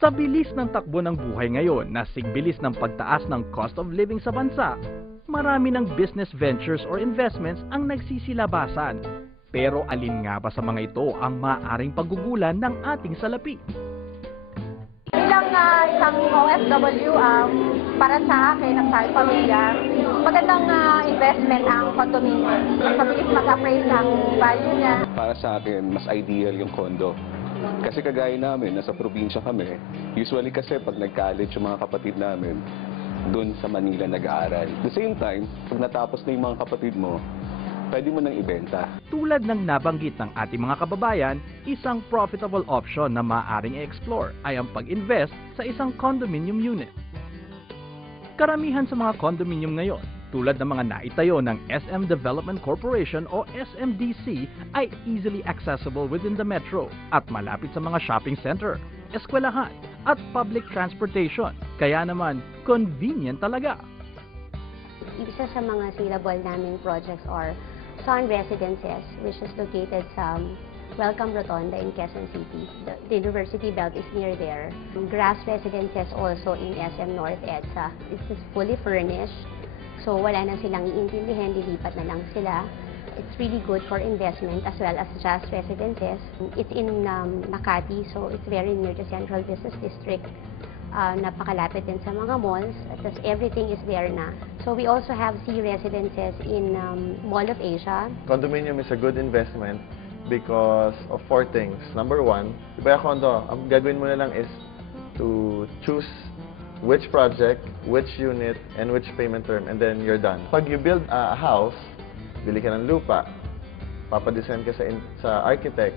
Sa bilis ng takbo ng buhay ngayon na sigbilis ng pagtaas ng cost of living sa bansa, marami ng business ventures or investments ang nagsisilabasan. Pero alin nga ba sa mga ito ang maaaring paggugulan ng ating salapi? Bilang isang OFW, para sa akin, ang sa pamilya, magandang investment ang condominium. Mabilis mag-appraise ang value niya. Para sa akin, mas ideal yung condo. Kasi kagaya namin, nasa probinsya kami, usually kasi pag nag-college yung mga kapatid namin, doon sa Manila nag-aaral. At the same time, pag natapos na yung mga kapatid mo, pwede mo nang ibenta. Tulad ng nabanggit ng ating mga kababayan, isang profitable option na maaaring i-explore ay ang pag-invest sa isang condominium unit. Karamihan sa mga condominium ngayon, tulad ng mga naitayo ng SM Development Corporation o SMDC, ay easily accessible within the metro at malapit sa mga shopping center, eskwelahan at public transportation. Kaya naman, convenient talaga. Isa sa mga saleable naming projects are Sun Residences, which is located sa Welcome Rotonda in Quezon City. The University Belt is near there. Grass Residences also in SM North EDSA. This is fully furnished, so wala na silang iintindihan, lilipat na lang sila. It's really good for investment as well as Jazz Residences. It's in Makati, so it's very near the Central Business District. Napakalapit din sa mga malls, at everything is there na. So we also have C Residences in Mall of Asia. Condominium is a good investment because of 4 things. Number 1, iba yung condo, ang gagawin mo na lang is to choose which project, which unit, and which payment term, and then you're done. Pag you build a house, bili ka ng lupa, papadesign ka sa architect,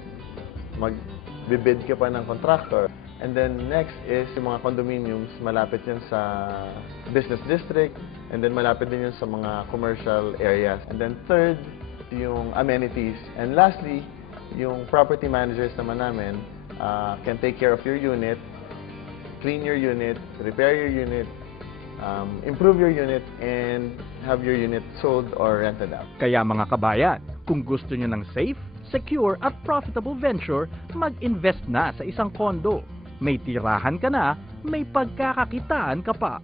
magbibid ka pa ng contractor. And then next is yung mga condominiums, malapit yan sa business district, and then malapit din yan sa mga commercial areas. And then third, yung amenities. And lastly, yung property managers naman namin can take care of your unit, clean your unit, repair your unit, improve your unit, and have your unit sold or rented out. Kaya mga kabayan, kung gusto nyo ng safe, secure at profitable venture, mag-invest na sa isang condo. May tirahan ka na, may pagkakakitaan ka pa.